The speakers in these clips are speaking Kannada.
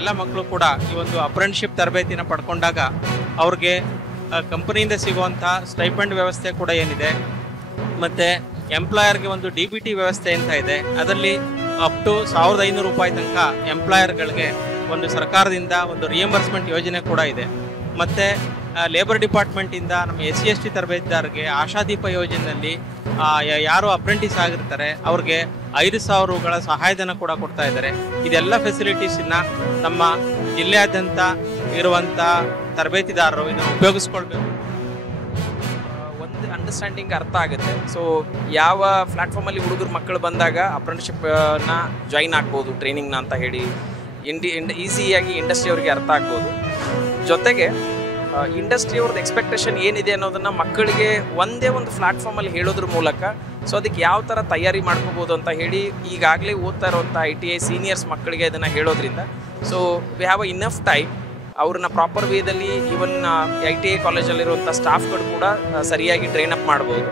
ಎಲ್ಲ ಮಕ್ಕಳು ಕೂಡ ಈ ಒಂದು ಅಪ್ರೆಂಟಿಸ್ಶಿಪ್ ತರಬೇತಿನ ಪಡ್ಕೊಂಡಾಗ ಅವ್ರಿಗೆ ಕಂಪನಿಯಿಂದ ಸಿಗುವಂಥ ಸ್ಟೈಪಂಡ್ ವ್ಯವಸ್ಥೆ ಕೂಡ ಏನಿದೆ, ಮತ್ತು ಎಂಪ್ಲಾಯರ್ಗೆ ಒಂದು DBT ವ್ಯವಸ್ಥೆ ಅಂತ ಇದೆ, ಅದರಲ್ಲಿ ಅಪ್ ಟು 1500 ರೂಪಾಯಿ ತನಕ ಎಂಪ್ಲಾಯರ್ಗಳಿಗೆ ಒಂದು ಸರ್ಕಾರದಿಂದ ಒಂದು ರಿಯಂಬರ್ಸ್ಮೆಂಟ್ ಯೋಜನೆ ಕೂಡ ಇದೆ. ಮತ್ತು ಲೇಬರ್ ಡಿಪಾರ್ಟ್ಮೆಂಟಿಂದ ನಮ್ಮ SC/ST ತರಬೇತಿದಾರರಿಗೆ ಆಶಾದೀಪ ಯೋಜನೆಯಲ್ಲಿ ಯಾರು ಅಪ್ರೆಂಟಿಸ್ ಆಗಿರ್ತಾರೆ ಅವ್ರಿಗೆ 5000 ರೂಗಳ ಸಹಾಯಧನ ಕೂಡ ಕೊಡ್ತಾ ಇದ್ದಾರೆ. ಇದೆಲ್ಲ ಫೆಸಿಲಿಟೀಸನ್ನ ನಮ್ಮ ಜಿಲ್ಲೆಯಾದ್ಯಂತ ಇರುವಂಥ ತರಬೇತಿದಾರರು ಇದನ್ನು ಉಪಯೋಗಿಸ್ಕೊಳ್ಬೇಕು. ಒಂದು ಅಂಡರ್ಸ್ಟ್ಯಾಂಡಿಂಗ್ ಅರ್ಥ ಆಗುತ್ತೆ. ಸೊ ಯಾವ ಪ್ಲ್ಯಾಟ್ಫಾರ್ಮಲ್ಲಿ ಹುಡುಗರು ಮಕ್ಕಳು ಬಂದಾಗ ಅಪ್ರೆಂಟಿಸ್ಶಿಪ್ನ ಜಾಯಿನ್ ಆಗ್ಬೋದು ಟ್ರೈನಿಂಗ್ನ ಅಂತ ಹೇಳಿ ಈಸಿಯಾಗಿ ಇಂಡಸ್ಟ್ರಿ ಅವರಿಗೆ ಅರ್ಥ ಆಗ್ಬೋದು. ಜೊತೆಗೆ ಇಂಡಸ್ಟ್ರಿ ಅವ್ರದ್ದು ಎಕ್ಸ್ಪೆಕ್ಟೇಷನ್ ಏನಿದೆ ಅನ್ನೋದನ್ನು ಮಕ್ಕಳಿಗೆ ಒಂದೇ ಒಂದು ಪ್ಲ್ಯಾಟ್ಫಾರ್ಮಲ್ಲಿ ಹೇಳೋದ್ರ ಮೂಲಕ ಸೊ ಅದಕ್ಕೆ ಯಾವ ಥರ ತಯಾರಿ ಮಾಡ್ಕೋಬೋದು ಅಂತ ಹೇಳಿ ಈಗಾಗಲೇ ಓದ್ತಾ ಇರೋವಂಥ ITI ಸೀನಿಯರ್ಸ್ ಮಕ್ಕಳಿಗೆ ಅದನ್ನು ಹೇಳೋದ್ರಿಂದ so we have enough time ಅವ್ರನ್ನ ಪ್ರಾಪರ್ ವೇದಲ್ಲಿ ಈವನ್ ITI ಕಾಲೇಜಲ್ಲಿರುವಂಥ ಸ್ಟಾಫ್ಗಳು ಕೂಡ ಸರಿಯಾಗಿ ಟ್ರೈನ್ ಅಪ್ ಮಾಡ್ಬೋದು.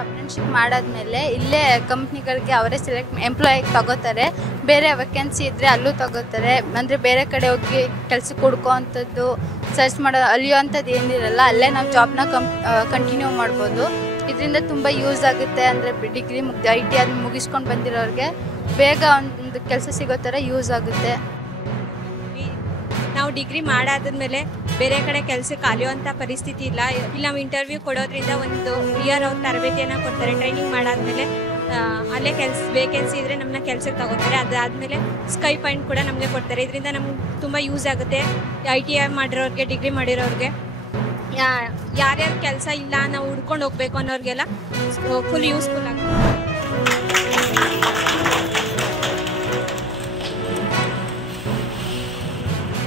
ಅಪ್ರೆಂಟಿಸ್ಶಿಪ್ ಮಾಡಾದ್ಮೇಲೆ ಇಲ್ಲೇ ಕಂಪ್ನಿಗಳಿಗೆ ಅವರೇ ಎಂಪ್ಲಾಯ್ ತಗೋತಾರೆ. ಬೇರೆ ವೇಕೆನ್ಸಿ ಇದ್ದರೆ ಅಲ್ಲೂ ತಗೋತಾರೆ. ಅಂದರೆ ಬೇರೆ ಕಡೆ ಹೋಗಿ ಕೆಲಸಕ್ಕೆ ಹುಡ್ಕೋ ಅಂಥದ್ದು ಸರ್ಚ್ ಮಾಡೋ ಅಲಿಯೋವಂಥದ್ದು ಏನಿರಲ್ಲ, ಅಲ್ಲೇ ನಾವು ಜಾಬ್ನ ಕಂಟಿನ್ಯೂ ಮಾಡ್ಬೋದು. ಇದರಿಂದ ತುಂಬ ಯೂಸ್ ಆಗುತ್ತೆ. ಅಂದರೆ ಡಿಗ್ರಿ ITI ಅದು ಮುಗಿಸ್ಕೊಂಡು ಬಂದಿರೋರಿಗೆ ಬೇಗ ಒಂದು ಕೆಲಸ ಸಿಗೋ ಥರ ಯೂಸ್ ಆಗುತ್ತೆ. ನಾವು ಡಿಗ್ರಿ ಮಾಡಾದ್ಮೇಲೆ ಬೇರೆ ಕಡೆ ಕೆಲಸಕ್ಕೆ ಅಲಿಯುವಂಥ ಪರಿಸ್ಥಿತಿ ಇಲ್ಲ. ಇಲ್ಲಿ ನಾವು ಇಂಟರ್ವ್ಯೂ ಕೊಡೋದ್ರಿಂದ ಒಂದು ಇಯರ್ ಅವ್ರು ತರಬೇತಿಯನ್ನು ಕೊಡ್ತಾರೆ. ಟ್ರೈನಿಂಗ್ ಮಾಡಾದ್ಮೇಲೆ ಅಲ್ಲೇ ವೇಕೆನ್ಸಿ ಇದ್ದರೆ ನಮ್ಮನ್ನ ಕೆಲಸಕ್ಕೆ ತಗೋತಾರೆ. ಅದಾದಮೇಲೆ ಸ್ಟೈಪಂಡ್ ಕೂಡ ನಮಗೆ ಕೊಡ್ತಾರೆ. ಇದರಿಂದ ನಮ್ಗೆ ತುಂಬ ಯೂಸ್ ಆಗುತ್ತೆ. ITI ಮಾಡಿರೋರಿಗೆ, ಡಿಗ್ರಿ ಮಾಡಿರೋರಿಗೆ, ಯಾರ್ಯಾರು ಕೆಲಸ ಇಲ್ಲ ನಾವು ಹುಡ್ಕೊಂಡು ಹೋಗ್ಬೇಕು ಅನ್ನೋರಿಗೆಲ್ಲ ಫುಲ್ ಯೂಸ್ಫುಲ್ ಆಗುತ್ತೆ.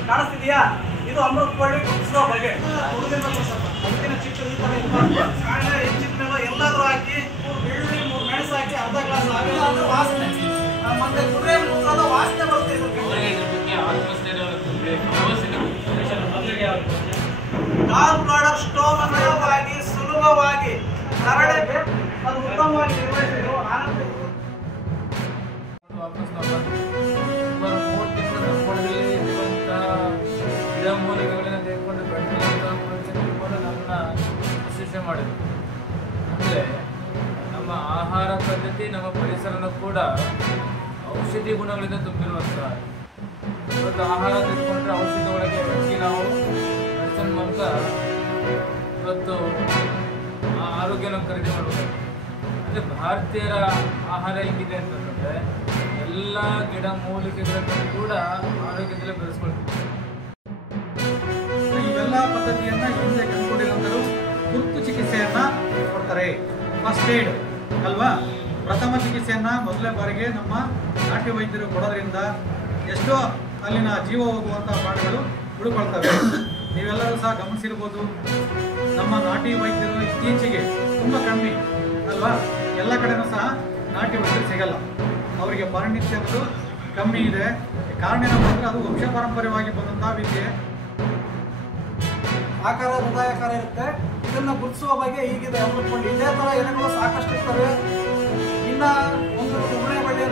ಕಾಣಿಸ್ತಿದೆಯಾ? ಇದು ಅಮೃತ ಬಳ್ಳಿ ಕುದಿಸೋ ಬಗೆ. ಅದಕ್ಕಿಂತ ಚಿಕ್ಕ ಈ ಥರ ಕಾರಣ ಹೆಚ್ಚಿನ ಎಲ್ಲಾದರೂ ಹಾಕಿ 3 ಮೆಣಸು ಹಾಕಿ ಅರ್ಧ ಗ್ಲಾಸ್ ಆಗಿಲ್ಲ ಅಂದ್ರೆ ವಾಸನೆ ಮತ್ತೆ ಕುದುರೆ ಮೂತ್ರದ ವಾಸನೆ ಬರ್ತಿದೆ. ಗಾಲ್ ಬ್ಲಾಡರ್ ಸ್ಟೋನ್ ಅನ್ನು ಸುಲಭವಾಗಿ ಹರಡಕ್ಕೆ ಅದು ಉತ್ತಮವಾಗಿ ನಿರ್ವಹಿಸಿದ್ರು. ಗಿಡಮೂಲಿಕೆಗಳನ್ನ ತೆಗೆದುಕೊಂಡು ಬೆಳೆದಂಥ ಕೂಡ ನಮ್ಮನ್ನ ಯಶಸ್ವಿ ಮಾಡಿದ್ರು. ಅಂದರೆ ನಮ್ಮ ಆಹಾರ ಪದ್ಧತಿ, ನಮ್ಮ ಪರಿಸರನೂ ಕೂಡ ಔಷಧಿ ಗುಣಗಳಿಂದ ತುಂಬಿರುವಂಥ ಇವತ್ತು ಆಹಾರ ತೆಗೆದುಕೊಂಡ್ರೆ ಔಷಧಿ ಒಳಗೆ ಹೆಚ್ಚಿ ನಾವು ಮೆಡಿಸನ್ ಮೂಲಕ ಇವತ್ತು ಆ ಆರೋಗ್ಯನ ಖರೀದಿ ಮಾಡಬೇಕು. ಅಂದರೆ ಭಾರತೀಯರ ಆಹಾರ ಹೇಗಿದೆ ಅಂತಂದರೆ ಎಲ್ಲ ಗಿಡ ಮೂಲಿಕೆಗಳನ್ನು ಕೂಡ ಆರೋಗ್ಯದಲ್ಲಿ ಬೆಳೆಸ್ಕೊಳ್ತೀವಿ. ಇವೆಲ್ಲ ಪದ್ಧತಿಯನ್ನು ಹಿಂದೆ ಕಂಡುಕೊಂಡಿರೋಂಥರು ತುರ್ತು ಚಿಕಿತ್ಸೆಯನ್ನು ಕೊಡ್ತಾರೆ. ಫಸ್ಟ್ ಏಡ್ ಅಲ್ವಾ? ಪ್ರಥಮ ಚಿಕಿತ್ಸೆಯನ್ನು ಮೊದಲನೇ ಬಾರಿಗೆ ನಮ್ಮ ನಾಟಿ ವೈದ್ಯರು ಕೊಡೋದ್ರಿಂದ ಎಷ್ಟೋ ಅಲ್ಲಿನ ಜೀವ ಹೋಗುವಂಥ ಪ್ರಾಣಿಗಳು ಉಳ್ಕೊಳ್ತವೆ. ನೀವೆಲ್ಲರೂ ಸಹ ಗಮನಿಸಿರ್ಬೋದು, ನಮ್ಮ ನಾಟಿ ವೈದ್ಯರು ಇತ್ತೀಚೆಗೆ ತುಂಬ ಕಮ್ಮಿ ಅಲ್ವಾ? ಎಲ್ಲ ಕಡೆನೂ ಸಹ ನಾಟಿ ವೈದ್ಯರು ಸಿಗಲ್ಲ. ಅವರಿಗೆ ಪಾಂಡಿತ್ಯದ್ದು ಕಮ್ಮಿ ಇದೆ. ಕಾರಣ ಏನಪ್ಪ ಅಂದರೆ ಅದು ವಂಶ ಪಾರಂಪರ್ಯವಾಗಿ ಬಂದಂಥ ವಿದ್ಯೆ. ಆಕಾರ ಹೃದಯಾಕಾರ ಇರುತ್ತೆ. ಇದನ್ನು ಗುರುತಿಸುವ ಬಗ್ಗೆ ಹೀಗಿದೆ ಅಮೃತಬಳ್ಳಿ. ಇದೇ ಥರ ಎಲೆಗಳು ಸಾಕಷ್ಟು ಇರ್ತವೆ. ಇನ್ನು ಒಂದು ಉಗುಳೆ ಬಳ್ಳಿ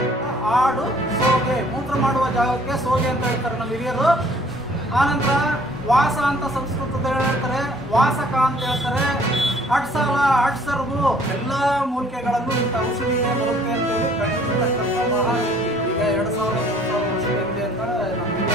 ಆಡು ಸೋಗೆ, ಮೂತ್ರ ಮಾಡುವ ಜಾಗಕ್ಕೆ ಸೋಗೆ ಅಂತ ಹೇಳ್ತಾರೆ ನಮ್ಮ ಹಿರಿಯರು. ಆನಂತರ ವಾಸ ಅಂತ ಸಂಸ್ಕೃತದಲ್ಲಿ ಹೇಳ್ತಾರೆ, ವಾಸಕ ಅಂತ ಹೇಳ್ತಾರೆ. ಅಡ್ಸಾಲ, ಅಡ್ಸರ್ಗು ಎಲ್ಲ ಮೂಲಿಕೆಗಳನ್ನು ಇಂಥ ಔಷಧಿಗೆ ಬರುತ್ತೆ ಅಂತೇಳಿ ಕಂಡುಹಿಡಿತಕ್ಕಂಥ ಮಹಾ ವ್ಯಕ್ತಿ. ಈಗ 2000-3000 ವರ್ಷ ಹಿಂದೆ ಅಂತ ನಮಗೆ